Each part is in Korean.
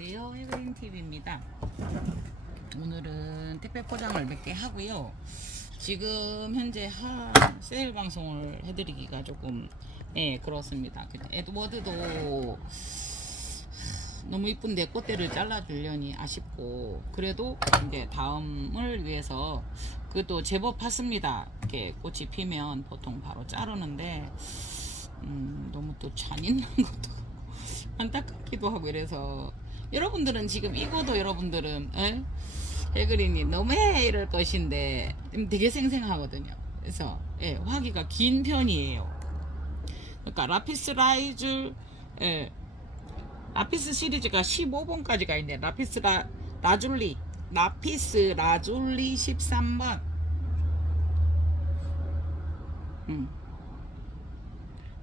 안녕하세요, 해그린TV입니다. 오늘은 택배 포장을 몇 개 하고요. 지금 현재 세일 방송을 해드리기가 조금 그렇습니다. 에드워드도 너무 이쁜데 꽃대를 잘라주려니 아쉽고, 그래도 이제 다음을 위해서 그것도 제법 팠습니다. 이렇게 꽃이 피면 보통 바로 자르는데 너무 또 잔인한 것도 안타깝기도 하고, 이래서 여러분들은 지금 이거도 여러분들은 해그린이 너무해 이럴 것인데 되게 생생하거든요. 그래서 화기가 긴 편이에요. 그러니까 라피스 시리즈가 15번까지가 있네. 라피스 라줄리 13번.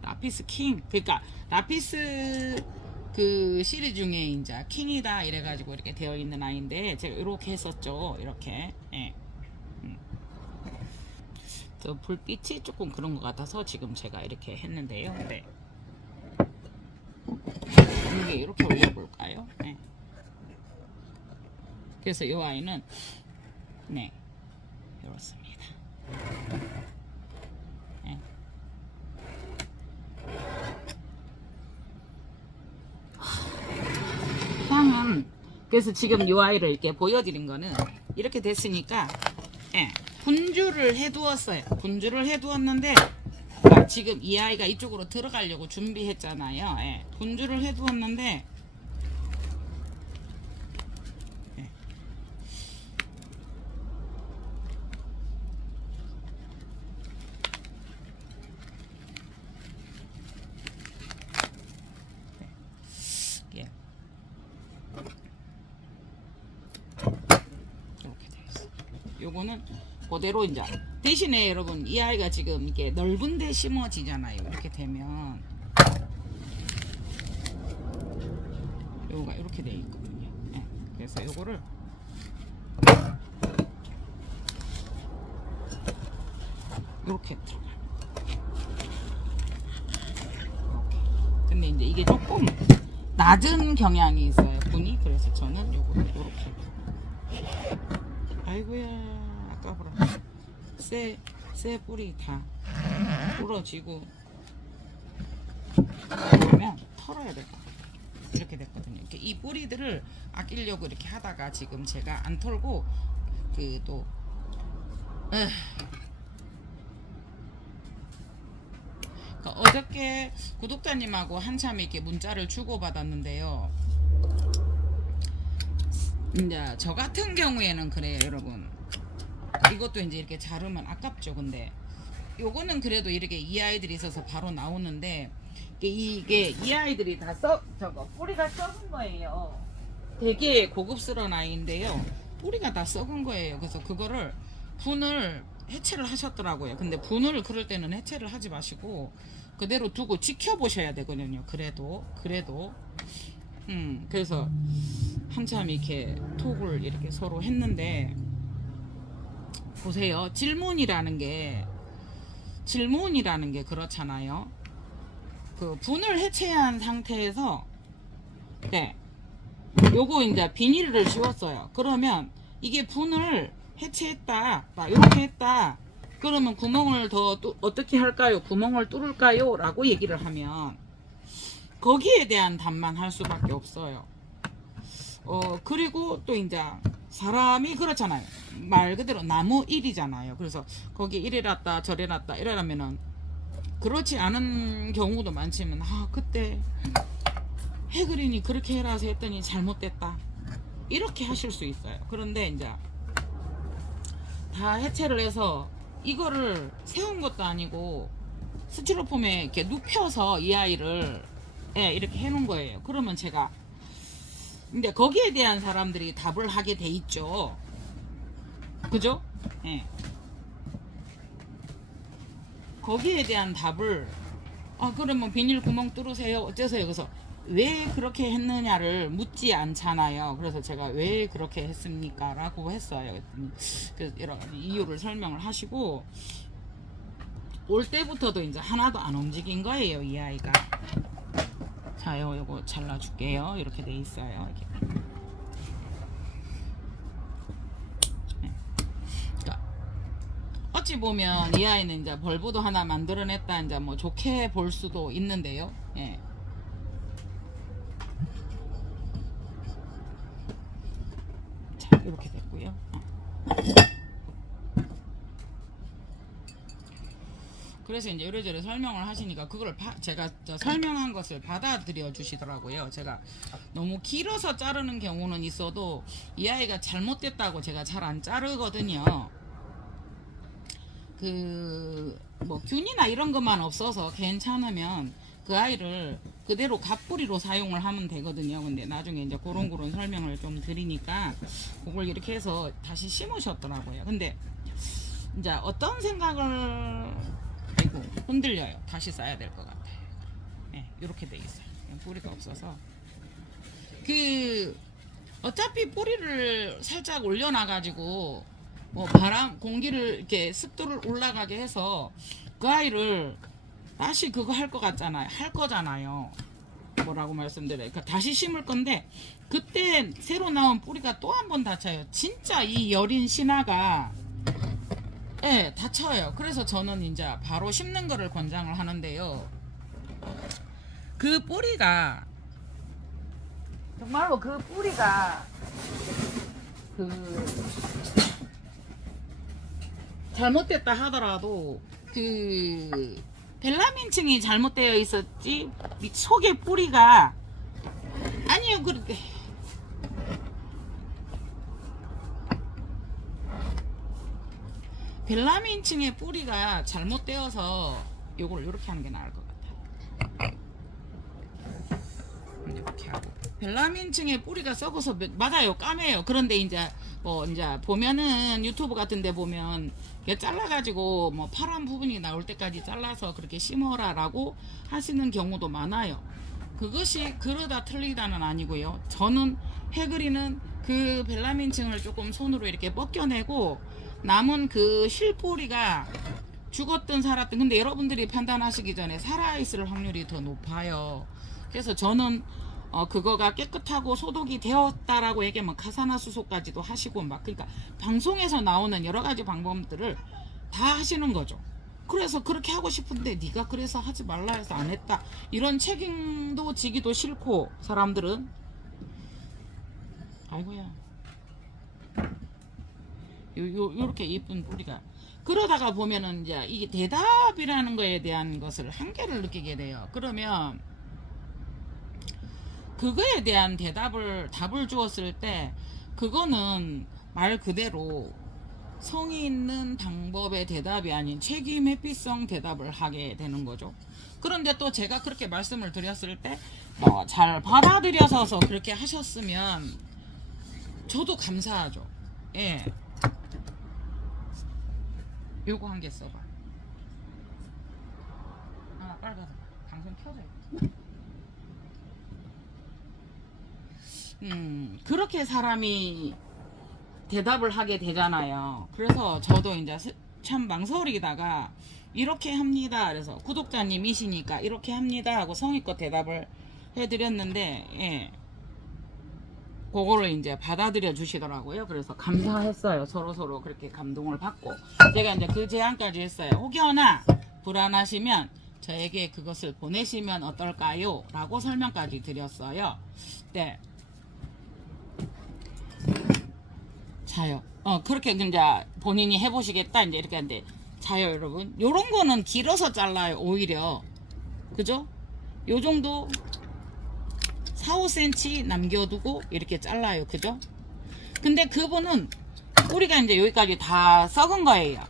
라피스 킹. 그러니까 라피스 그 시리즈 중에 이제 킹이다 이래가지고 이렇게 되어 있는 아이인데, 제가 이렇게 했었죠. 이렇게. 저 불빛이 조금 그런 것 같아서 지금 제가 이렇게 했는데요. 네. 이게 이렇게 올려볼까요? 네. 그래서 이 아이는 이렇습니다. 네. 향은, 그래서 지금 이 아이를 이렇게 보여드린 거는 이렇게 됐으니까 분주를 해두었어요. 분주를 해두었는데 지금 이 아이가 이쪽으로 들어가려고 준비했잖아요. 분주를 해두었는데 이렇게 되어 있어요. 요거는 그대로 이제 대신에 여러분, 이 아이가 지금 이렇게 넓은 데 심어지잖아요. 이렇게 되면 요거가 이렇게 되어 있거든요. 그래서 요거를 이렇게 들어가요. 이렇게. 근데 이제 이게 조금 낮은 경향이 있어요, 분이. 그래서 저는 요거를 이렇게. 아이고야, 아까보라. 새 뿌리 다 부러지고 그러면 털어야 될 것 같아요. 이렇게 됐거든요. 이렇게 이 뿌리들을 아끼려고 이렇게 하다가 지금 제가 안 털고 또 어저께 구독자님하고 한참 이렇게 문자를 주고받았는데요. 이제 저 같은 경우에는 그래요, 여러분. 이것도 이제 이렇게 자르면 아깝죠. 근데 요거는 그래도 이렇게 이 아이들이 있어서 바로 나오는데, 이게 이 아이들이 다 저거 뿌리가 썩은 거예요. 되게 고급스러운 아이인데요, 뿌리가 다 썩은 거예요. 그래서 그거를 분을 해체를 하셨더라고요. 근데 분을 그럴 때는 해체를 하지 마시고 그대로 두고 지켜보셔야 되거든요. 그래도 그래서 한참 이렇게 톡을 이렇게 서로 했는데, 보세요. 질문이라는 게 그렇잖아요. 그 분을 해체한 상태에서 요거 이제 비닐을 지웠어요. 그러면 이게 분을 해체했다, 이렇게 했다, 그러면 구멍을 더 어떻게 할까요? 구멍을 뚫을까요? 라고 얘기를 하면 거기에 대한 답만 할 수밖에 없어요. 그리고 또 이제 사람이 그렇잖아요. 말 그대로 나무 일이잖아요. 그래서 거기 이래 놨다 저래 놨다 이러면은, 그렇지 않은 경우도 많지만 그때 해그린이 그렇게 해라 했더니 잘못됐다, 이렇게 하실 수 있어요. 그런데 이제 다 해체를 해서 이거를 세운 것도 아니고 스티로폼에 이렇게 눕혀서 이 아이를 이렇게 해놓은 거예요. 그러면 제가 근데 거기에 대한 사람들이 답을 하게 돼 있죠. 그죠? 거기에 대한 답을 그러면 비닐 구멍 뚫으세요, 어째서요? 그래서 왜 그렇게 했느냐를 묻지 않잖아요. 그래서 제가 왜 그렇게 했습니까? 라고 했어요. 그래서 여러 가지 이유를 설명을 하시고, 올 때부터도 이제 하나도 안 움직인 거예요, 이 아이가. 자요, 요거 잘라줄게요. 이렇게 돼 있어요. 이렇게. 네. 그러니까 어찌 보면 이 아이는 이제 벌브도 하나 만들어냈다, 이제 뭐 좋게 볼 수도 있는데요. 예. 자, 이렇게 됐고요. 그래서 이제 이래저래 설명을 하시니까 그걸 제가 설명한 것을 받아들여 주시더라고요. 제가 너무 길어서 자르는 경우는 있어도 이 아이가 잘못됐다고 제가 잘 안 자르거든요. 그 뭐 균이나 이런 것만 없어서 괜찮으면 그 아이를 그대로 갓뿌리로 사용을 하면 되거든요. 근데 나중에 이제 그런 설명을 좀 드리니까 그걸 이렇게 해서 다시 심으셨더라고요. 근데 이제 어떤 생각을, 아이고 흔들려요. 다시 써야 될 것 같아요. 네, 이렇게 돼 있어요. 뿌리가 없어서 그 어차피 뿌리를 살짝 올려놔 가지고 뭐 바람 공기를 이렇게 습도를 올라가게 해서 그 아이를 다시 그거 할 것 같잖아요. 할 거잖아요. 뭐라고 말씀드려요. 그러니까 다시 심을 건데 그때 새로 나온 뿌리가 또 한 번 다쳐요. 진짜 이 여린 신화가 예, 다쳐요. 그래서 저는 이제 바로 심는 거를 권장을 하는데요. 그 뿌리가 정말로 그 뿌리가 그 잘못됐다 하더라도 그 벨라민층이 잘못되어 있었지 속에 뿌리가 아니요. 그렇게 벨라민층의 뿌리가 잘못되어서 요걸 이렇게 하는 게 나을 것 같아요. 이렇게 하고 벨라민층의 뿌리가 썩어서 맞아요. 까매요. 그런데 이제 이제 보면은 유튜브 같은 데 보면 이게 잘라가지고 뭐 파란 부분이 나올 때까지 잘라서 그렇게 심어라 라고 하시는 경우도 많아요. 그것이 그러다 틀리다는 아니고요. 저는 해그리는 그 벨라민층을 조금 손으로 이렇게 벗겨내고 남은 그 실뿌리가 죽었든 살았든, 근데 여러분들이 판단하시기 전에 살아있을 확률이 더 높아요. 그래서 저는 그거가 깨끗하고 소독이 되었다라고 얘기하면 카사나수소까지도 하시고 막, 그러니까 방송에서 나오는 여러 가지 방법들을 다 하시는 거죠. 그래서 그렇게 하고 싶은데 네가 그래서 하지 말라 해서 안 했다, 이런 책임도 지기도 싫고 사람들은. 아이고야, 요렇게 예쁜 뿌리가. 그러다가 보면은 이제 이게 대답이라는 거에 대한 것을 한계를 느끼게 돼요. 그러면 그거에 대한 답을 주었을 때 그거는 말 그대로 성의 있는 방법의 대답이 아닌 책임 회피성 대답을 하게 되는 거죠. 그런데 또 제가 그렇게 말씀을 드렸을 때 잘 받아들여서 그렇게 하셨으면 저도 감사하죠. 예. 요거 한 개 써봐. 빨리 받아. 방송 켜져 있고. 그렇게 사람이 대답을 하게 되잖아요. 그래서 저도 이제 참 망설이다가 이렇게 합니다. 그래서 구독자님이시니까 이렇게 합니다 하고 성의껏 대답을 해드렸는데, 예, 그거를 이제 받아들여 주시더라고요. 그래서 감사했어요. 서로 그렇게 감동을 받고 제가 이제 그 제안까지 했어요. 혹여나 불안하시면 저에게 그것을 보내시면 어떨까요? 라고 설명까지 드렸어요. 네. 자요. 그렇게 이제 본인이 해보시겠다 이제 이렇게 하는데, 자요 여러분. 요런 거는 길어서 잘라요. 오히려. 그죠? 요 정도 4, 5cm 남겨두고 이렇게 잘라요. 그죠? 근데 그분은 뿌리가 이제 여기까지 다 썩은 거예요.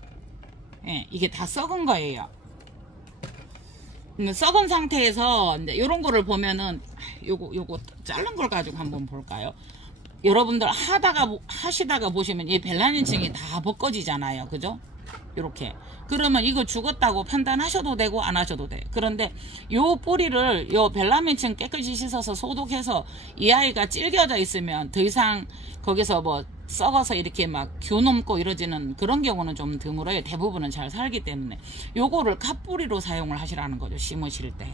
예, 이게 다 썩은 거예요. 썩은 상태에서 이제 요런 거를 보면은 요거 자른 걸 가지고 한번 볼까요? 여러분들 하시다가 보시면 이 벨라닌층이 다 벗겨지잖아요. 그죠? 이렇게. 그러면 이거 죽었다고 판단하셔도 되고 안 하셔도 돼. 그런데 요 뿌리를 요 벨라민층 깨끗이 씻어서 소독해서 이 아이가 찔겨져 있으면 더 이상 거기서 뭐 썩어서 이렇게 막 균 옮고 이러지는 그런 경우는 좀 드물어요. 대부분은 잘 살기 때문에 요거를 갓뿌리로 사용을 하시라는 거죠. 심으실 때.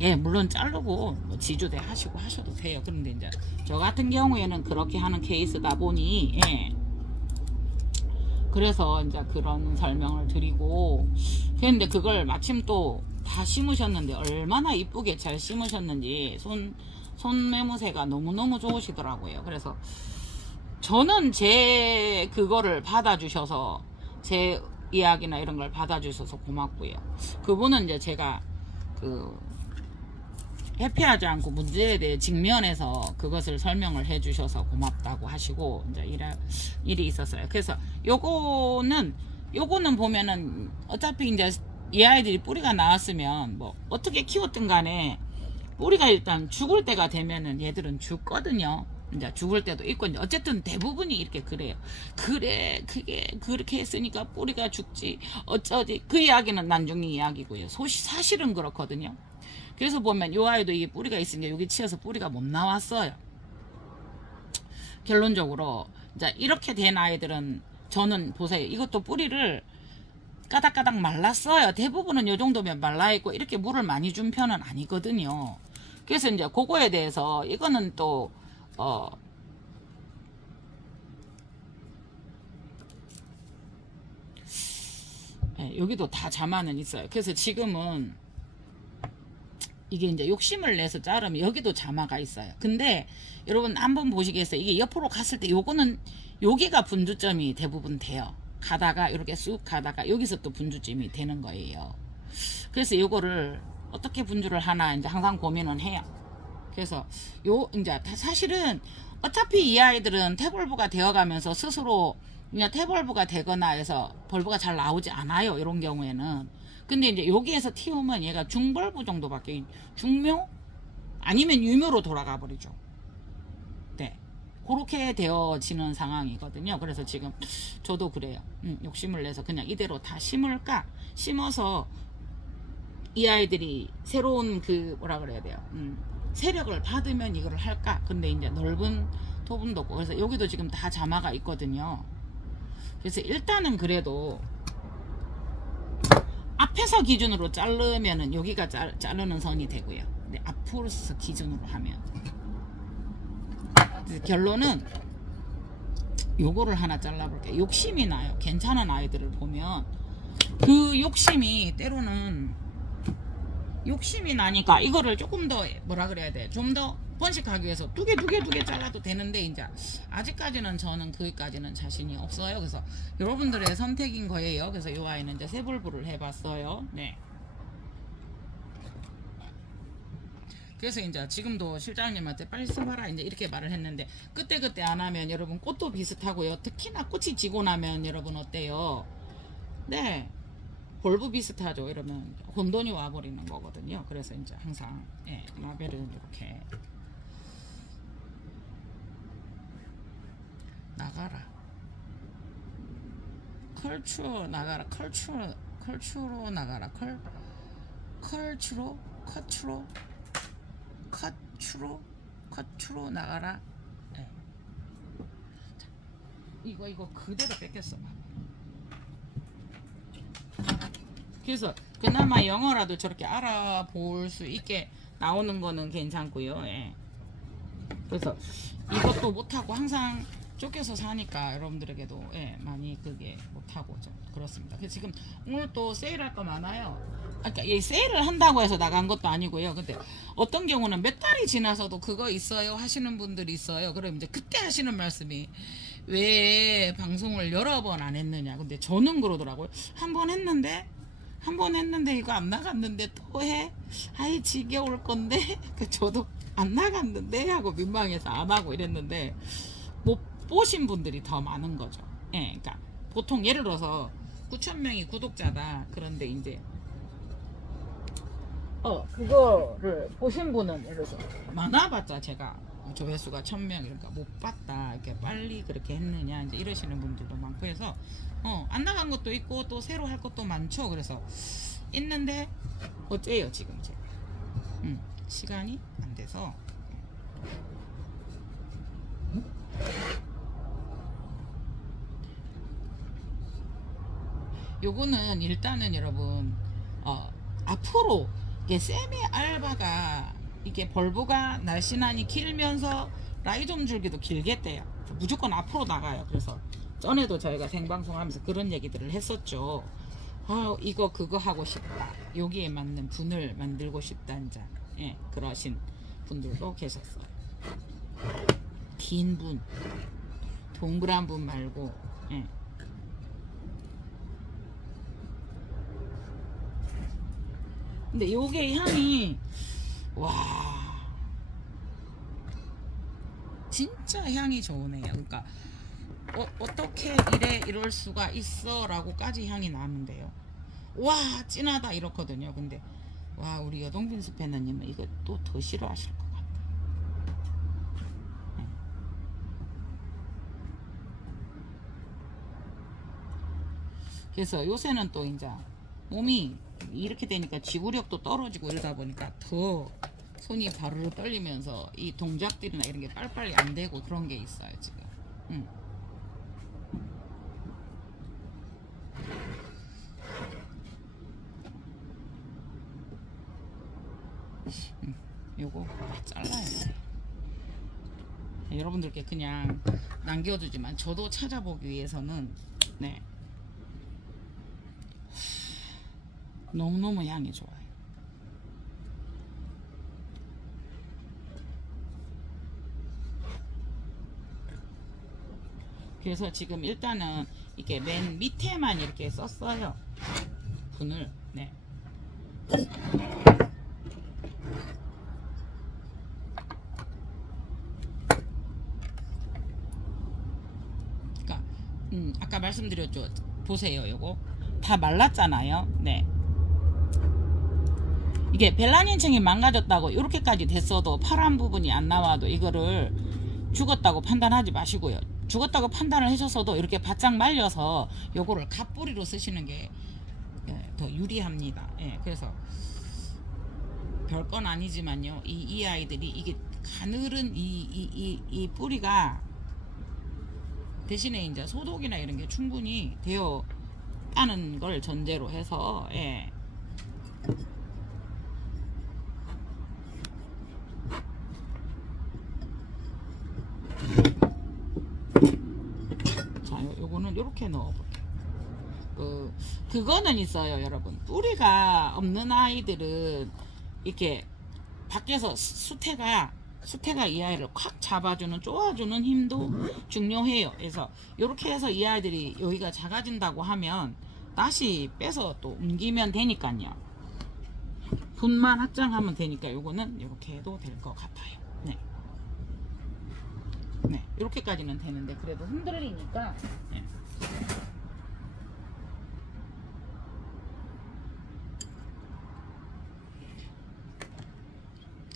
예, 물론 자르고 뭐 지주대 하시고 하셔도 돼요. 그런데 이제 저 같은 경우에는 그렇게 하는 케이스다 보니, 예, 그래서 이제 그런 설명을 드리고, 그런데 그걸 마침 또 다 심으셨는데 얼마나 이쁘게 잘 심으셨는지 손매무새가 너무너무 좋으시더라고요. 그래서 저는 제 그거를 받아주셔서, 제 이야기나 이런 걸 받아주셔서 고맙고요. 그분은 이제 제가 그 회피하지 않고 문제에 대해 직면해서 그것을 설명을 해주셔서 고맙다고 하시고 이제 일이 있었어요. 그래서 요거는 보면은 어차피 이제 이 아이들이 뿌리가 나왔으면 뭐 어떻게 키웠든 간에 뿌리가 일단 죽을 때가 되면은 얘들은 죽거든요. 이제 죽을 때도 있고, 이제 어쨌든 대부분이 이렇게 그래요. 그래, 그게 그렇게 했으니까 뿌리가 죽지 어쩌지, 그 이야기는 나중에 이야기고요. 사실은 그렇거든요. 그래서 보면 요 아이도 이게 뿌리가 있으니까 여기 치여서 뿌리가 못 나왔어요. 결론적으로 이제 이렇게 된 아이들은, 저는 보세요, 이것도 뿌리를 까닥까닥 말랐어요. 대부분은 요 정도면 말라있고 이렇게 물을 많이 준 편은 아니거든요. 그래서 이제 그거에 대해서 이거는 또 예, 여기도 다 자만은 있어요. 그래서 지금은 이게 이제 욕심을 내서 자르면 여기도 자마가 있어요. 근데 여러분 한번 보시겠어요? 이게 옆으로 갔을 때 요거는 여기가 분주점이 대부분 돼요. 가다가 이렇게 쑥 가다가 여기서 또 분주점이 되는 거예요. 그래서 요거를 어떻게 분주를 하나 이제 항상 고민은 해요. 그래서 요 이제 사실은 어차피 이 아이들은 태벌브가 되어가면서 스스로 그냥 태벌브가 되거나 해서 벌브가 잘 나오지 않아요. 이런 경우에는. 근데 이제 여기에서 튀우면 얘가 중벌브 정도밖에, 중묘 아니면 유묘로 돌아가 버리죠. 네, 그렇게 되어지는 상황이거든요. 그래서 지금 저도 그래요. 욕심을 내서 그냥 이대로 다 심을까, 심어서 이 아이들이 새로운 그 뭐라 그래야 돼요, 세력을 받으면 이거를 할까. 근데 이제 넓은 토분도 없고, 그래서 여기도 지금 다 자마가 있거든요. 그래서 일단은 그래도 앞에서 기준으로 자르면은 여기가 자르는 선이 되고요. 근데 앞으로서 기준으로 하면 결론은 요거를 하나 잘라볼게요. 욕심이 나요. 괜찮은 아이들을 보면 그 욕심이 때로는 욕심이 나니까 이거를 조금 더 뭐라 그래야 돼, 좀 더 번식하기 위해서 두 개 잘라도 되는데 이제 아직까지는 저는 거기까지는 자신이 없어요. 그래서 여러분들의 선택인 거예요. 그래서 이 아이는 이제 세볼브를 해봤어요. 네. 그래서 이제 지금도 실장님한테 빨리 써봐라 이제 이렇게 말을 했는데, 그때 안 하면 여러분 꽃도 비슷하고요. 특히나 꽃이 지고 나면 여러분 어때요? 네, 볼브 비슷하죠. 이러면 혼돈이 와버리는 거거든요. 그래서 이제 항상, 예, 라벨은 이렇게 나가라, 컬추로 나가라, 컬추로 나가라, 컬추로 나가라. 예. 이거 그대로 뺏겼어. 그래서 그나마 영어라도 저렇게 알아볼 수 있게 나오는 거는 괜찮고요. 예. 그래서 이것도 못하고 항상 쫓겨서 사니까 여러분들에게도, 예, 많이 그게 못하고 좀 그렇습니다. 그래서 지금 오늘 또 세일할 거 많아요. 그러니까 이 세일을 한다고 해서 나간 것도 아니고요. 근데 어떤 경우는 몇 달이 지나서도 그거 있어요 하시는 분들이 있어요. 그럼 이제 그때 하시는 말씀이 왜 방송을 여러 번 안 했느냐. 근데 저는 그러더라고요. 한 번 했는데 이거 안 나갔는데 또 해? 아이 지겨울 건데. 저도 안 나갔는데 하고 민망해서 안 하고 이랬는데 못 보신 분들이 더 많은 거죠. 예, 그러니까 보통 예를 들어서 9,000명이 구독자다. 그런데 이제 그거를 보신 분은 예를 들어서 많아봤자 제가 조회수가 1,000명, 그러니까 못 봤다, 이렇게 빨리 그렇게 했느냐 이제 이러시는 분들도 많고 해서 안 나간 것도 있고 또 새로 할 것도 많죠. 그래서 있는데 어째요 지금 제가 시간이 안 돼서. 요거는 일단은 여러분 앞으로 이게 세미 알바가 이게 벌브가 날씬하니 길면서 라이좀 줄기도 길겠대요. 무조건 앞으로 나가요. 그래서 전에도 저희가 생방송하면서 그런 얘기들을 했었죠. 아, 이거 그거 하고 싶다. 여기에 맞는 분을 만들고 싶다는 자, 예, 그러신 분들도 계셨어요. 긴 분, 동그란 분 말고, 예. 근데 요게 향이 와 진짜 향이 좋으네요. 그러니까 어떻게 이럴 수가 있어 라고까지 향이 나는데요. 와 진하다 이렇거든요. 근데 와 우리 여동빈 스패너님은 이거 또 더 싫어하실 것 같아. 네. 그래서 요새는 또 이제 몸이 이렇게 되니까 지구력도 떨어지고 이러다 보니까 더 손이 바르르 떨리면서 이 동작들이나 이런 게 빨리빨리 안 되고 그런 게 있어요 지금. 요거 잘라야 돼. 여러분들께 그냥 남겨두지만 저도 찾아보기 위해서는 네 너무너무 향이 좋아요. 그래서 지금 일단은 이게 맨 밑에만 이렇게 썼어요. 분을. 네. 그러니까 아까 말씀드렸죠. 보세요. 요거 다 말랐잖아요. 네. 이게 벨라닌층이 망가졌다고 이렇게까지 됐어도 파란 부분이 안 나와도 이거를 죽었다고 판단하지 마시고요. 죽었다고 판단을 하셨어도 이렇게 바짝 말려서 요거를 갓뿌리로 쓰시는 게 더 유리합니다. 예, 그래서 별건 아니지만요. 이 아이들이 이게 가늘은 이 뿌리가 대신에 이제 소독이나 이런 게 충분히 되어 있다는 걸 전제로 해서 예. 자, 요거는 이렇게 넣어볼게요. 그거는 있어요, 여러분. 뿌리가 없는 아이들은 이렇게 밖에서 수태가 이 아이를 콱 잡아주는 쪼아주는 힘도 중요해요. 그래서 이렇게 해서 이 아이들이 여기가 작아진다고 하면 다시 빼서 또 옮기면 되니까요. 분만 확장하면 되니까 요거는 이렇게 해도 될 것 같아요. 네. 네, 이렇게까지는 되는데 그래도 흔들리니까 네.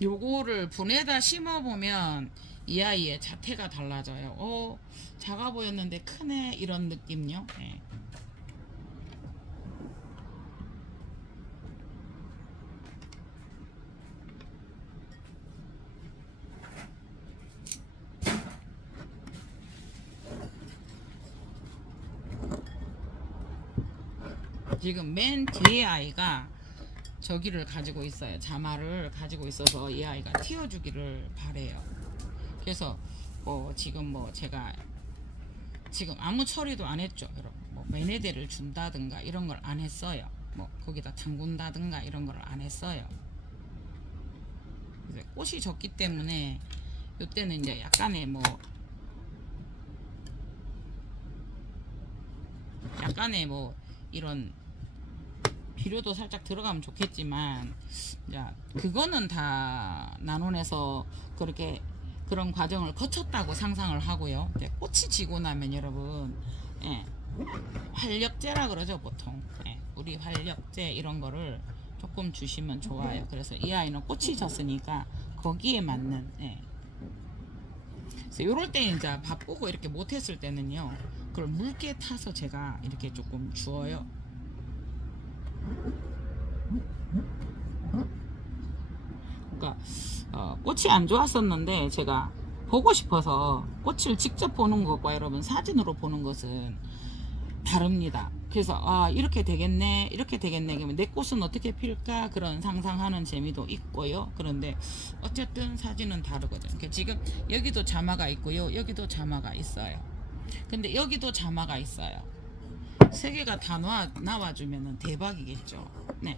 요거를 분에다 심어보면 이 아이의 자태가 달라져요. 작아 보였는데 크네 이런 느낌요. 네. 지금 맨 뒤에 아이가 저기를 가지고 있어요. 자마를 가지고 있어서 이 아이가 튀어주기를 바래요. 그래서 지금 제가 지금 아무 처리도 안 했죠. 여러분 메네데를 준다든가 이런 걸 안 했어요. 거기다 담근다든가 이런 걸 안 했어요. 꽃이 졌기 때문에 이때는 이제 약간의 이런 비료도 살짝 들어가면 좋겠지만 자 그거는 다 나눔에서 그렇게 그런 과정을 거쳤다고 상상을 하고요. 이제 꽃이 지고 나면 여러분 예, 활력제라 그러죠 보통. 예, 우리 활력제 이런 거를 조금 주시면 좋아요. 그래서 이 아이는 꽃이 졌으니까 거기에 맞는 예. 그래서 요럴 때 이제 바쁘고 이렇게 못했을 때는요 그걸 묽게 타서 제가 이렇게 조금 주어요. 그러니까 꽃이 안 좋았었는데 제가 보고 싶어서 꽃을 직접 보는 것과 여러분 사진으로 보는 것은 다릅니다. 그래서 아 이렇게 되겠네 이렇게 되겠네 그러면 내 꽃은 어떻게 필까 그런 상상하는 재미도 있고요. 그런데 어쨌든 사진은 다르거든요. 그러니까 지금 여기도 자마가 있고요, 여기도 자마가 있어요. 근데 여기도 자마가 있어요. 세 개가 다 나와주면 대박이겠죠. 네.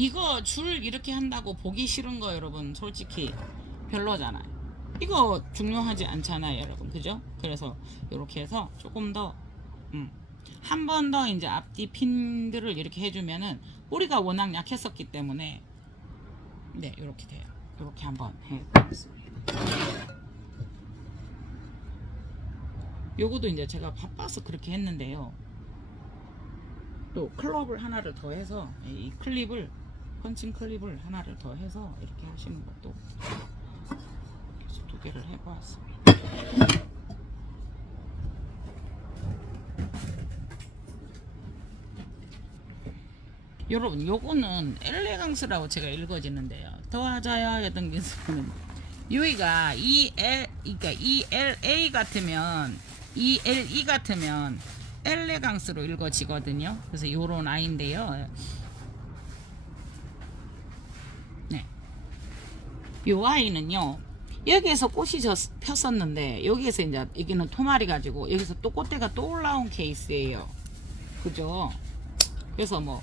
이거 줄 이렇게 한다고 보기 싫은 거 여러분 솔직히 별로잖아요. 이거 중요하지 않잖아요 여러분, 그죠? 그래서 이렇게 해서 조금 더 한 번 더 이제 앞뒤 핀들을 이렇게 해주면은 뿌리가 워낙 약했었기 때문에 네 이렇게 돼요. 이렇게 한번 해보겠습니다. 요거도 이제 제가 바빠서 그렇게 했는데요. 또 클럽을 하나를 더 해서 이 클립을 펀칭 클립을 하나를 더 해서 이렇게 하시는 것도 그래서 두 개를 해보았습니다. 여러분 요거는 엘레강스라고 제가 읽어지는데요. 더하자야 했던 기술은 여기가 그러니까 ELA 같으면 ELE 같으면 엘레강스로 읽어지거든요. 그래서 요런 아이인데요. 네. 요 아이는요. 여기에서 꽃이 폈었는데 여기에서 이제 여기는 토마리 가지고 여기서 또 꽃대가 또 올라온 케이스예요. 그죠? 그래서 뭐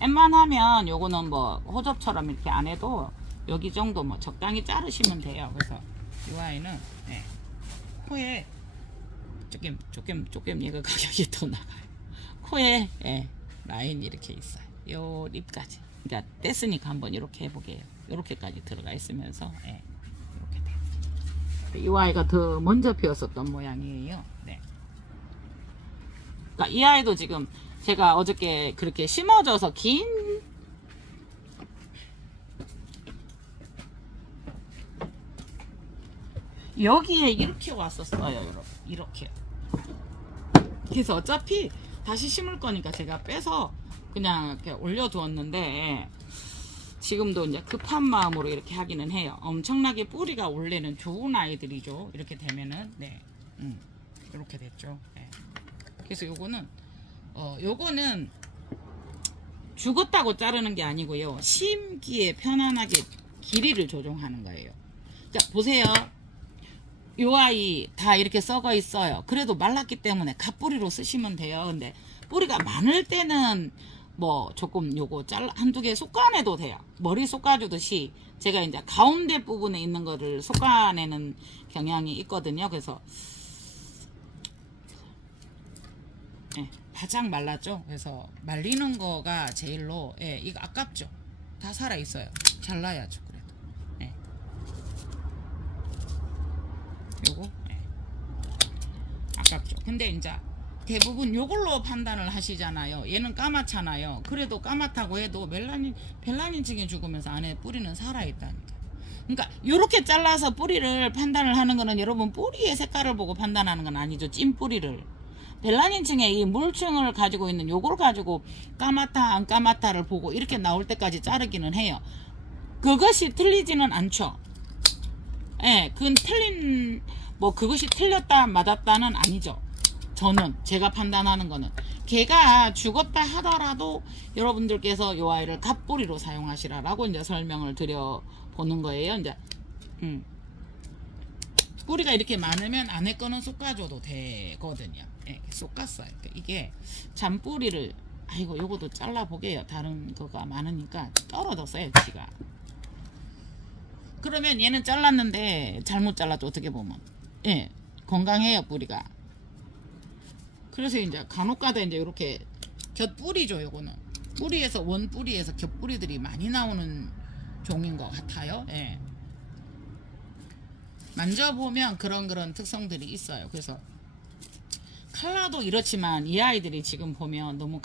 웬만하면 요거는 뭐 호접처럼 이렇게 안 해도 여기 정도 뭐 적당히 자르시면 돼요. 그래서 이 아이는 네. 코에 조금 얘가 가격이 더 나가요. 코에 예, 라인 이렇게 있어요. 요 립까지. 그러니까 뗐으니까 한번 이렇게 해보게요. 이렇게까지 들어가 있으면서 예, 이렇게 돼요. 이 아이가 더 먼저 피었었던 모양이에요. 네. 그러니까 이 아이도 지금 제가 어저께 그렇게 심어져서 긴 여기에 이렇게 왔었어요 여러분. 이렇게. 그래서 어차피 다시 심을 거니까 제가 빼서 그냥 이렇게 올려두었는데 지금도 이제 급한 마음으로 이렇게 하기는 해요. 엄청나게 뿌리가 원래는 좋은 아이들이죠. 이렇게 되면은 네, 이렇게 됐죠. 네. 그래서 요거는 죽었다고 자르는 게 아니고요. 심기에 편안하게 길이를 조정하는 거예요. 자 보세요. 요 아이 다 이렇게 썩어 있어요. 그래도 말랐기 때문에 갓뿌리로 쓰시면 돼요. 근데 뿌리가 많을 때는 뭐 조금 요거 한두 개 솎아내도 돼요. 머리 솎아주듯이 제가 이제 가운데 부분에 있는 거를 솎아내는 경향이 있거든요. 그래서 예, 바짝 말랐죠. 그래서 말리는 거가 제일로 예, 이거 아깝죠. 다 살아 있어요. 잘라야죠. 그래도 예. 요거 예. 아깝죠. 근데 이제 대부분 요걸로 판단을 하시잖아요. 얘는 까맣잖아요. 그래도 까맣다고 해도 멜라닌층이 죽으면서 안에 뿌리는 살아있다니까. 그러니까 요렇게 잘라서 뿌리를 판단을 하는 거는 여러분 뿌리의 색깔을 보고 판단하는 건 아니죠. 찐 뿌리를. 멜라닌층의 이 물층을 가지고 있는 요걸 가지고 까맣다 안 까맣다를 보고 이렇게 나올 때까지 자르기는 해요. 그것이 틀리지는 않죠. 예, 그건 그것이 틀렸다 맞았다는 아니죠. 제가 판단하는 거는 걔가 죽었다 하더라도 여러분들께서 요 아이를 갓뿌리로 사용하시라라고 이제 설명을 드려 보는 거예요. 이제 뿌리가 이렇게 많으면 안에 거는 솎아줘도 되거든요. 예, 솎았어요. 이게 잔뿌리를 아이고 요것도 잘라 보게요. 다른 거가 많으니까 떨어졌어요 지가. 그러면 얘는 잘랐는데 잘못 잘랐죠. 어떻게 보면 예, 건강해요 뿌리가. 그래서 이제 간혹가다 이제 이렇게 곁뿌리죠. 요거는 뿌리에서 원뿌리에서 곁뿌리들이 많이 나오는 종인 것 같아요. 예. 만져보면 그런 특성들이 있어요. 그래서 칼라도 이렇지만 이 아이들이 지금 보면 너무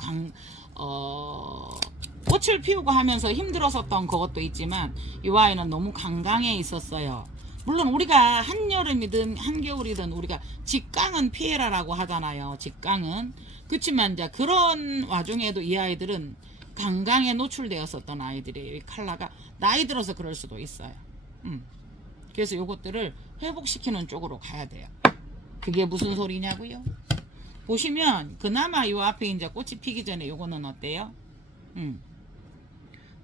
꽃을 피우고 하면서 힘들었었던 그것도 있지만 이 아이는 너무 강강해 있었어요. 물론 우리가 한여름이든 한겨울이든 우리가 직강은 피해라라고 하잖아요. 직강은. 그렇지만 이제 그런 와중에도 이 아이들은 강강에 노출되었었던 아이들이에요. 이 칼라가 나이 들어서 그럴 수도 있어요. 그래서 요것들을 회복시키는 쪽으로 가야 돼요. 그게 무슨 소리냐고요? 보시면 그나마 요 앞에 이제 꽃이 피기 전에 요거는 어때요?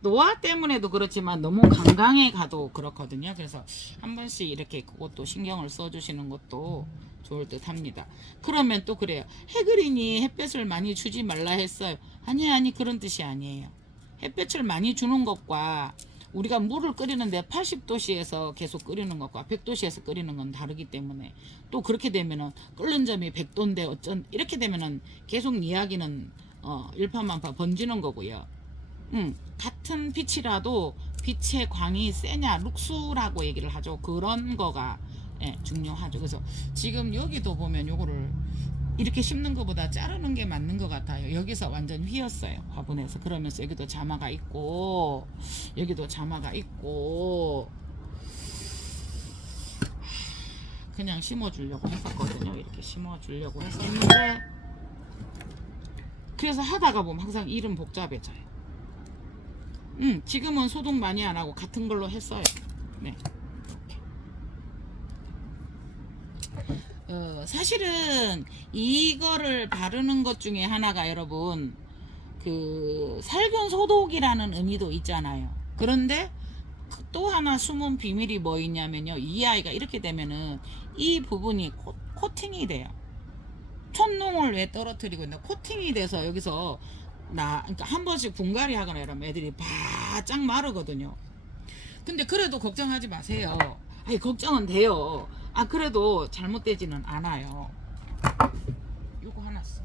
노화 때문에도 그렇지만 너무 강강에 가도 그렇거든요. 그래서 한 번씩 이렇게 그것도 신경을 써주시는 것도 좋을 듯 합니다. 그러면 또 그래요. 해그린이 햇볕을 많이 주지 말라 했어요. 아니 그런 뜻이 아니에요. 햇볕을 많이 주는 것과 우리가 물을 끓이는데 80도씨에서 계속 끓이는 것과 100도씨에서 끓이는 건 다르기 때문에 또 그렇게 되면은 끓는 점이 100도인데 어쩐 이렇게 되면은 계속 이야기는 일파만파 번지는 거고요. 같은 빛이라도 빛의 광이 세냐 룩수라고 얘기를 하죠. 그런 거가 중요하죠. 그래서 지금 여기도 보면 요거를 이렇게 심는 것보다 자르는 게 맞는 것 같아요. 여기서 완전 휘었어요. 화분에서. 그러면서 여기도 자마가 있고 여기도 자마가 있고 그냥 심어주려고 했었거든요. 이렇게 심어주려고 했었는데 그래서 하다가 보면 항상 일은 복잡해져요. 지금은 소독 많이 안 하고 같은 걸로 했어요. 네. 사실은 이거를 바르는 것 중에 하나가 여러분 그 살균 소독이라는 의미도 있잖아요. 그런데 또 하나 숨은 비밀이 뭐 있냐면요. 이 아이가 이렇게 되면은 이 부분이 코팅이 돼요. 촛농을 왜 떨어뜨리고 있나? 코팅이 돼서 여기서 그러니까 한 번씩 분갈이 하거나 이러면 애들이 바짝 마르거든요. 근데 그래도 걱정하지 마세요. 아니 걱정은 돼요. 그래도 잘못되지는 않아요. 요거 하나 써.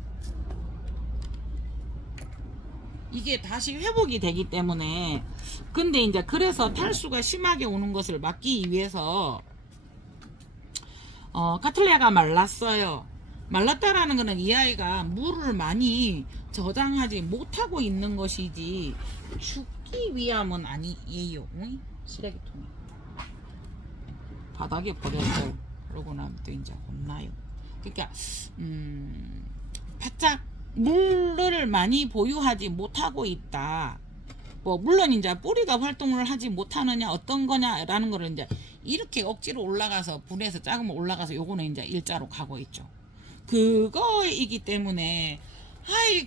이게 다시 회복이 되기 때문에 근데 이제 그래서 탈수가 심하게 오는 것을 막기 위해서 카틀리아가 말랐어요. 말랐다라는 거는 이 아이가 물을 많이 저장하지 못하고 있는 것이지 죽기 위함은 아니에요. 쓰레기통에 바닥에 버렸어요. 그러고 나면 또 이제 혼나요. 그러니까 바짝 물을 많이 보유하지 못하고 있다. 뭐 물론 이제 뿌리가 활동을 하지 못하느냐 어떤 거냐라는 거를 이제 이렇게 억지로 올라가서 불에서 작으면 올라가서 요거는 이제 일자로 가고 있죠. 그거이기 때문에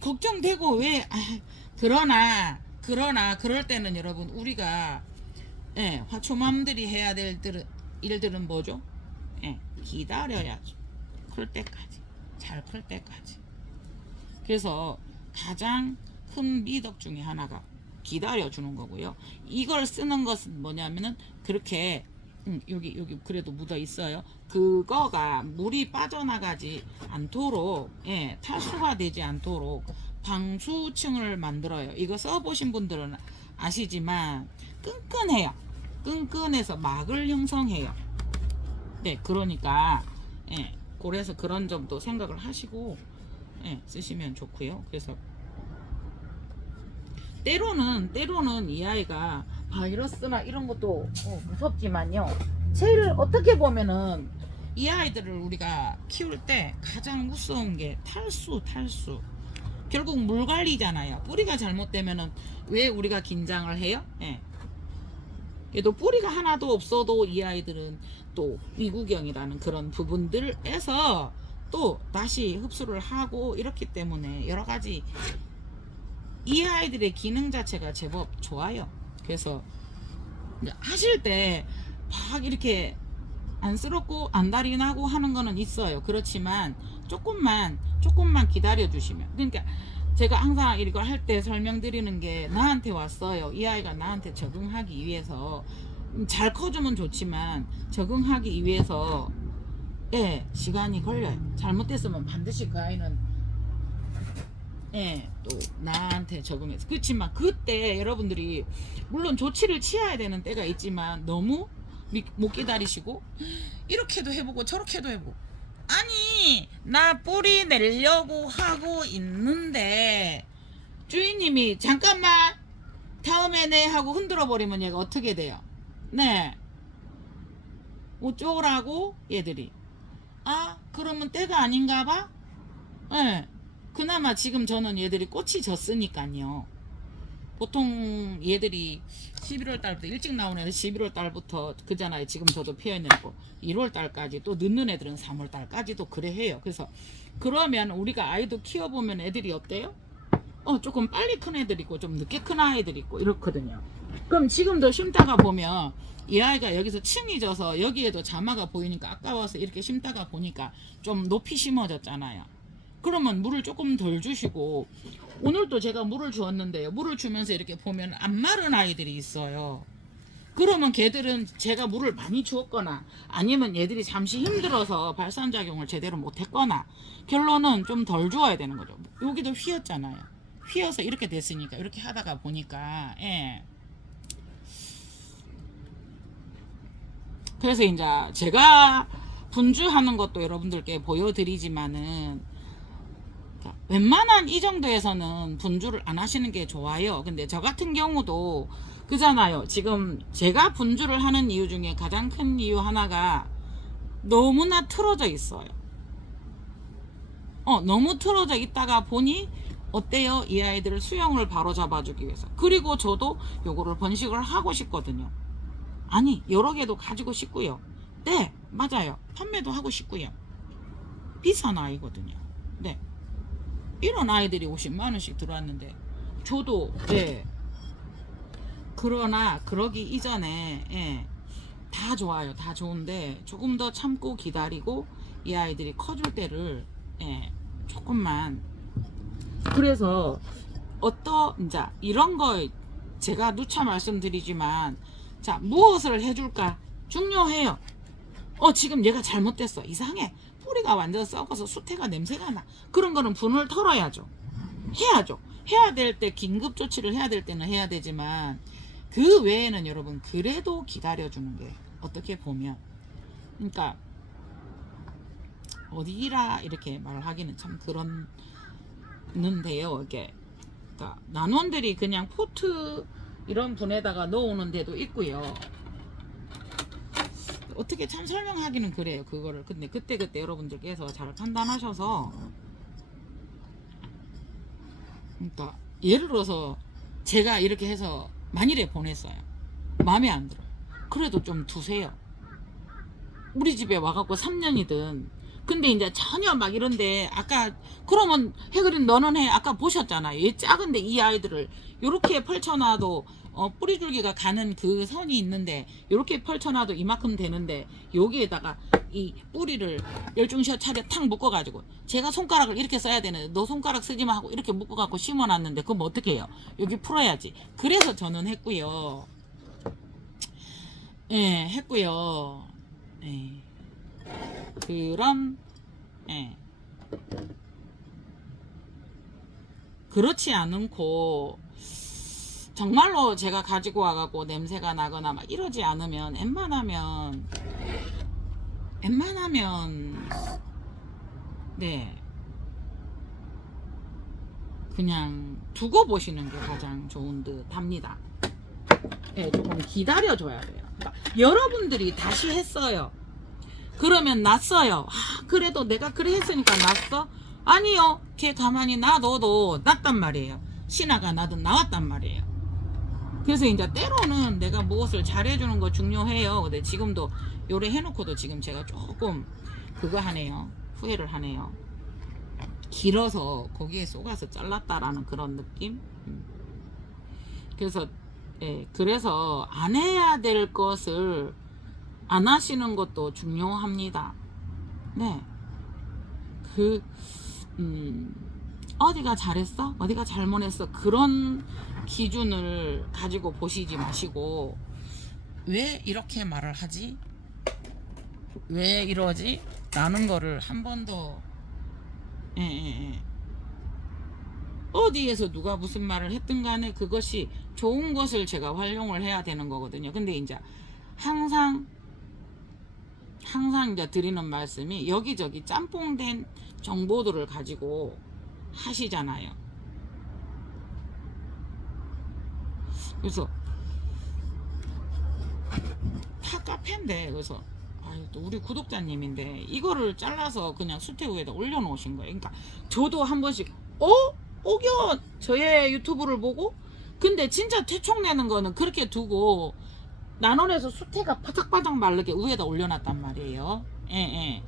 걱정되고 왜 그러나 그럴 때는 여러분 우리가 화초맘들이 해야 될 일들은 뭐죠? 기다려야죠. 클 때까지 잘 클 때까지. 그래서 가장 큰 미덕 중에 하나가 기다려주는 거고요. 이걸 쓰는 것은 뭐냐면은 그렇게 여기 그래도 묻어 있어요. 그거가 물이 빠져나가지 않도록 탈수가 되지 않도록 방수층을 만들어요. 이거 써보신 분들은 아시지만 끈끈해요. 끈끈해서 막을 형성해요. 네, 그러니까 그래서 그런 점도 생각을 하시고 쓰시면 좋고요. 그래서 때로는 이 아이가 바이러스나 이런 것도 무섭지만요. 제일 어떻게 보면은 이 아이들을 우리가 키울 때 가장 무서운 게 탈수. 결국 물 관리잖아요. 뿌리가 잘못되면은 왜 우리가 긴장을 해요? 얘도 뿌리가 하나도 없어도 이 아이들은 또 위구경이라는 그런 부분들에서 또 다시 흡수를 하고 이렇기 때문에 여러 가지 이 아이들의 기능 자체가 제법 좋아요. 그래서 하실 때 막 이렇게 안쓰럽고 안달이 나고 하는 거는 있어요. 그렇지만 조금만 기다려 주시면, 그러니까 제가 항상 이걸 할 때 설명드리는 게 나한테 왔어요. 이 아이가 나한테 적응하기 위해서 잘 커주면 좋지만 적응하기 위해서 시간이 걸려요. 잘못됐으면 반드시 그 아이는 또 나한테 적응해서. 그렇지만 그때 여러분들이 물론 조치를 취해야 되는 때가 있지만 너무 못 기다리시고 이렇게도 해보고 저렇게도 해보고 아니 나 뿌리 내려고 하고 있는데 주인님이 잠깐만 다음에 네 하고 흔들어 버리면 얘가 어떻게 돼요? 네, 어쩌라고 얘들이. 아 그러면 때가 아닌가 봐. 예. 그나마 지금 저는 얘들이 꽃이 졌으니까요. 보통 얘들이 11월 달부터 일찍 나오는 애들 11월 달부터 그잖아요. 지금 저도 피어있는 거 1월 달까지, 또 늦는 애들은 3월 달까지도 그래 해요. 그래서 그러면 우리가 아이도 키워보면 애들이 어때요? 조금 빨리 큰 애들 있고 좀 늦게 큰 아이들 있고 이렇거든요. 그럼 지금도 심다가 보면 이 아이가 여기서 층이 져서 여기에도 자마가 보이니까 아까워서 이렇게 심다가 보니까 좀 높이 심어졌잖아요. 그러면 물을 조금 덜 주시고, 오늘도 제가 물을 주었는데요. 물을 주면서 이렇게 보면 안 마른 아이들이 있어요. 그러면 걔들은 제가 물을 많이 주었거나 아니면 얘들이 잠시 힘들어서 발산작용을 제대로 못했거나, 결론은 좀 덜 주어야 되는 거죠. 여기도 휘었잖아요. 휘어서 이렇게 됐으니까 이렇게 하다가 보니까 그래서 이제 제가 분주하는 것도 여러분들께 보여드리지만은 웬만한 이 정도에서는 분주를 안 하시는 게 좋아요. 근데 저 같은 경우도 그잖아요. 지금 제가 분주를 하는 이유 중에 가장 큰 이유 하나가 너무나 틀어져 있어요. 너무 틀어져 있다가 보니 어때요? 이 아이들을 수영을 바로 잡아주기 위해서. 그리고 저도 요거를 번식을 하고 싶거든요. 아니 여러 개도 가지고 싶고요. 네 맞아요. 판매도 하고 싶고요. 비싼 아이거든요. 네. 이런 아이들이 50만원씩 들어왔는데 저도 그러나 그러기 이전에 다 좋아요. 다 좋은데 조금 더 참고 기다리고 이 아이들이 커줄 때를 조금만. 그래서 이제 이런 거 제가 누차 말씀드리지만, 자 무엇을 해줄까 중요해요. 지금 얘가 잘못됐어, 이상해, 뿌리가 완전 썩어서 수태가 냄새가 나, 그런 거는 분을 털어야죠. 해야죠. 해야 될 때 긴급 조치를 해야 될 때는 해야 되지만, 그 외에는 여러분 그래도 기다려주는 게 어떻게 보면, 그러니까 어디라 이렇게 말하기는 참 그렇는데요. 이게 그러니까 난원들이 그냥 포트 이런 분에다가 넣어오는 데도 있고요. 어떻게 참 설명하기는 그래요, 그거를. 근데 그때 여러분들께서 잘 판단하셔서, 그러니까 예를 들어서 제가 이렇게 해서 만일에 보냈어요. 마음에 안 들어. 그래도 좀 두세요. 우리 집에 와갖고 3년이든. 근데 이제 전혀 막 이런데, 아까 그러면 해그린 너는 해, 아까 보셨잖아요. 얘 작은데 이 아이들을 요렇게 펼쳐놔도 뿌리줄기가 가는 그 선이 있는데, 요렇게 펼쳐놔도 이만큼 되는데, 여기에다가 이 뿌리를 열중시어 차례 탁 묶어가지고, 제가 손가락을 이렇게 써야 되는데 너 손가락 쓰지마 하고 이렇게 묶어갖고 심어놨는데, 그럼 어떻게 해요? 여기 풀어야지. 그래서 저는 했고요. 했고요. 그런 그렇지 않고, 정말로 제가 가지고 와갖고 냄새가 나거나 막 이러지 않으면 웬만하면 그냥 두고 보시는 게 가장 좋은 듯 합니다. 조금 기다려줘야 돼요. 그러니까 여러분들이 다시 했어요. 그러면 났어요. 그래도 내가 그래 했으니까 났어? 아니요. 걔 가만히 놔둬도 났단 말이에요. 신하가 나도 나왔단 말이에요. 그래서 이제 때로는 내가 무엇을 잘해주는 거 중요해요. 근데 지금도 요래 해놓고도 지금 제가 조금 그거 하네요. 후회를 하네요. 길어서 거기에 쏘가서 잘랐다라는 그런 느낌. 그래서 안 해야 될 것을 안 하시는 것도 중요합니다. 어디가 잘했어? 어디가 잘못했어? 그런 기준을 가지고 보시지 마시고, 왜 이렇게 말을 하지? 왜 이러지? 라는 거를 한 번 더 어디에서 누가 무슨 말을 했든 간에 그것이 좋은 것을 제가 활용을 해야 되는 거거든요. 근데 이제 항상 이제 드리는 말씀이, 여기저기 짬뽕된 정보들을 가지고 하시잖아요. 그래서 다 카페인데, 그래서 아유, 또 우리 구독자님인데 이거를 잘라서 그냥 수태우에다 올려놓으신 거예요. 그러니까 저도 한 번씩 오겨 저의 유튜브를 보고 근데 진짜 퇴촉 내는 거는 그렇게 두고 난원에서 수태가 바닥바닥 마르게 위에다 올려놨단 말이에요. 예, 예.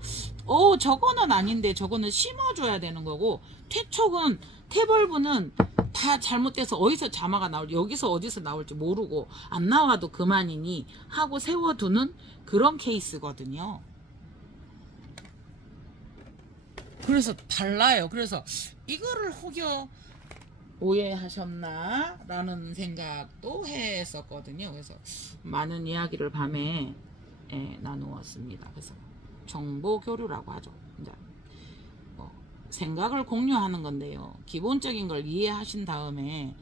저거는 아닌데 저거는 심어줘야 되는 거고 퇴촉은 태벌브는 다 잘못돼서 어디서 자마가 나올지 여기서 어디서 나올지 모르고 안 나와도 그만이니 하고 세워두는 그런 케이스거든요. 그래서 달라요. 그래서 이거를 혹여 오해하셨나 라는 생각도 했었거든요. 그래서 많은 이야기를 밤에 나누었습니다. 그래서 정보 교류라고 하죠. 이제 생각을 공유하는 건데요. 기본적인 걸 이해하신 다음에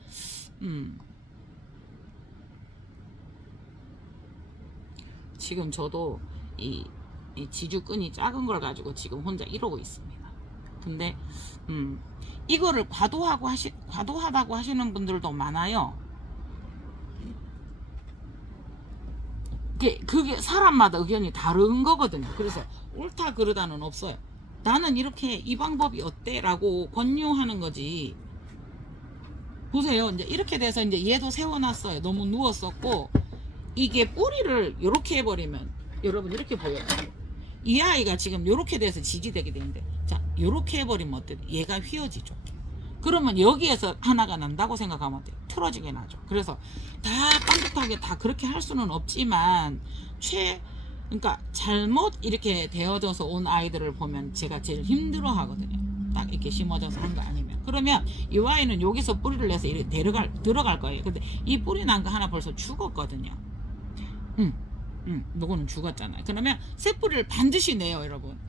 지금 저도 이 지주끈이 작은 걸 가지고 지금 혼자 이러고 있습니다. 근데 이거를 과도하다고 하시는 분들도 많아요. 그게 사람마다 의견이 다른 거거든요. 그래서 옳다 그르다는 없어요. 나는 이렇게 이 방법이 어때? 라고 권유하는 거지. 보세요. 이제 이렇게 돼서 이제 얘도 세워놨어요. 너무 누웠었고 이게 뿌리를 이렇게 해버리면 여러분 이렇게 보여요. 이 아이가 지금 이렇게 돼서 지지되게 되는데 자 이렇게 해버리면 어때? 얘가 휘어지죠. 그러면 여기에서 하나가 난다고 생각하면 어때요? 틀어지게 나죠. 그래서 다 깜찍하게 다 그렇게 할 수는 없지만 그러니까 잘못 이렇게 되어져서 온 아이들을 보면 제가 제일 힘들어 하거든요. 딱 이렇게 심어져서 한 거 아니면. 그러면 이 아이는 여기서 뿌리를 내서 이렇게 들어갈 거예요. 근데 이 뿌리 난 거 하나 벌써 죽었거든요. 요거는 죽었잖아요. 그러면 새 뿌리를 반드시 내요, 여러분.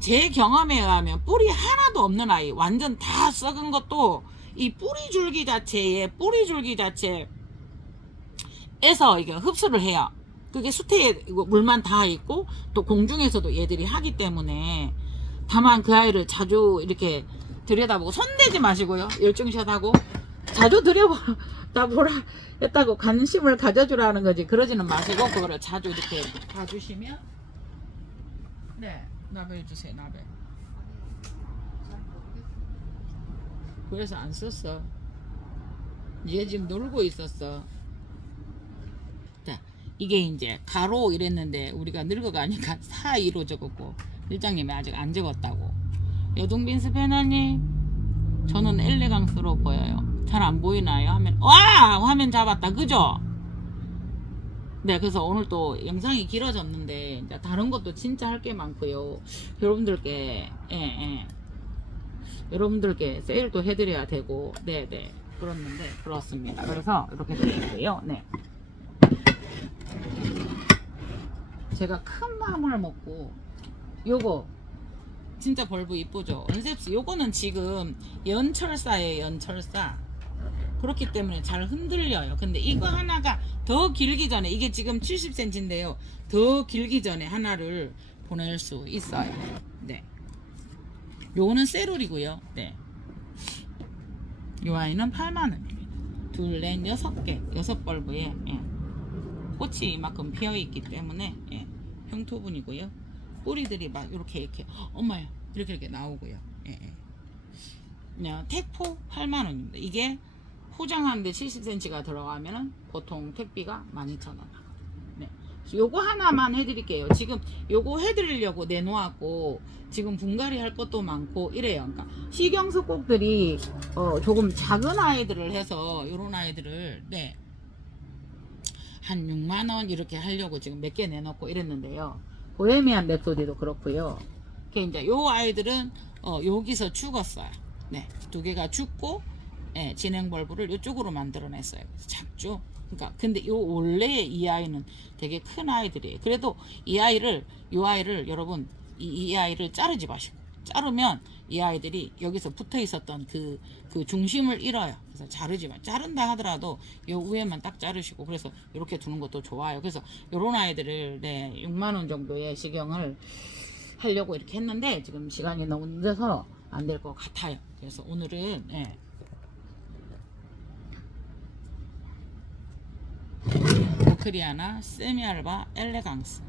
제 경험에 의하면 뿌리 하나도 없는 아이, 완전 다 썩은 것도 이 뿌리 줄기 자체에서 이게 흡수를 해요. 그게 수태에 물만 닿아 있고 또 공중에서도 얘들이 하기 때문에 다만 그 아이를 자주 이렇게 들여다보고 손대지 마시고요. 열중샷하고 자주 들여다보라 했다고 관심을 가져주라는 거지. 그러지는 마시고 그거를 자주 이렇게 봐주시면 네 나베 주세요. 나베. 그래서 안 썼어. 얘 지금 놀고 있었어. 자, 이게 이제 가로 이랬는데 우리가 늙어가니까 4-2로 적었고 일장님이 아직 안 적었다고. 여동빈 스페너님 저는 엘레강스로 보여요. 잘 안 보이나요? 화면 잡았다. 그죠? 네, 그래서 오늘 또 영상이 길어졌는데 이제 다른 것도 진짜 할 게 많고요. 여러분들께 여러분들께 세일도 해드려야 되고 네네 그렇는데 그렇습니다. 그래서 이렇게 드릴게요. 네. 제가 큰 마음을 먹고 요거 진짜 벌브 이쁘죠? 언셉스 요거는 지금 연철사예요. 연철사. 그렇기 때문에 잘 흔들려요. 근데 이거 하나가 더 길기 전에 이게 지금 70cm인데요. 더 길기 전에 하나를 보낼 수 있어요. 네. 요거는 세롤이고요. 네. 요 아이는 8만원입니다. 둘, 넷, 6개. 6벌브에 꽃이 이만큼 피어있기 때문에 형토분이고요. 뿌리들이 막 이렇게 엄마야 이렇게 나오고요. 택포 8만원입니다. 이게 포장하는데 70cm가 들어가면은 보통 택비가 12,000원. 네. 요거 하나만 해드릴게요. 지금 요거 해드리려고 내놓았고 지금 분갈이 할 것도 많고 이래요. 그러니까 시경석곡들이 조금 작은 아이들을 해서 요런 아이들을 한 6만원 이렇게 하려고 지금 몇 개 내놓고 이랬는데요. 보헤미안 랩소디도 그렇고요. 이제 요 아이들은 여기서 죽었어요. 네, 2개가 죽고 진행 벌브를 이쪽으로 만들어냈어요. 작죠. 그러니까 근데 요 원래 이 아이는 되게 큰 아이들이에요. 그래도 요 아이를 여러분 이 아이를 자르지 마시고 자르면 이 아이들이 여기서 붙어 있었던 그 중심을 잃어요. 그래서 자른다 하더라도 요 위에만 딱 자르시고 그래서 이렇게 두는 것도 좋아요. 그래서 요런 아이들을 6만원 정도의 시경을 하려고 이렇게 했는데 지금 시간이 너무 늦어서 안 될 것 같아요. 그래서 오늘은 보크리아나 세미알바 엘레강스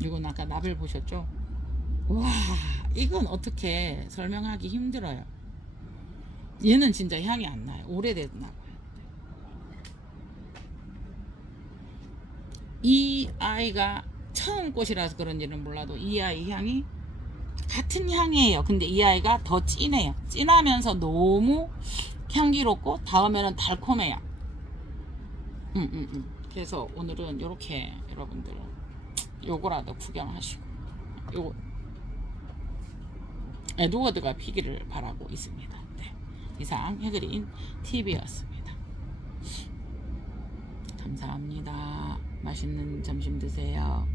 이건 아까 나벨 보셨죠? 와, 이건 어떻게 설명하기 힘들어요. 얘는 진짜 향이 안 나요. 오래됐나 봐요. 이 아이가 처음 꽃이라서 그런지는 몰라도 이 아이 향이 같은 향이에요. 근데 이 아이가 더 진해요. 진하면서 너무 향기롭고 다음에는 달콤해요. 그래서 오늘은 이렇게 여러분들 요거라도 구경하시고 요거 에드워드가 피기를 바라고 있습니다. 네. 이상 해그린 TV였습니다. 감사합니다. 맛있는 점심 드세요.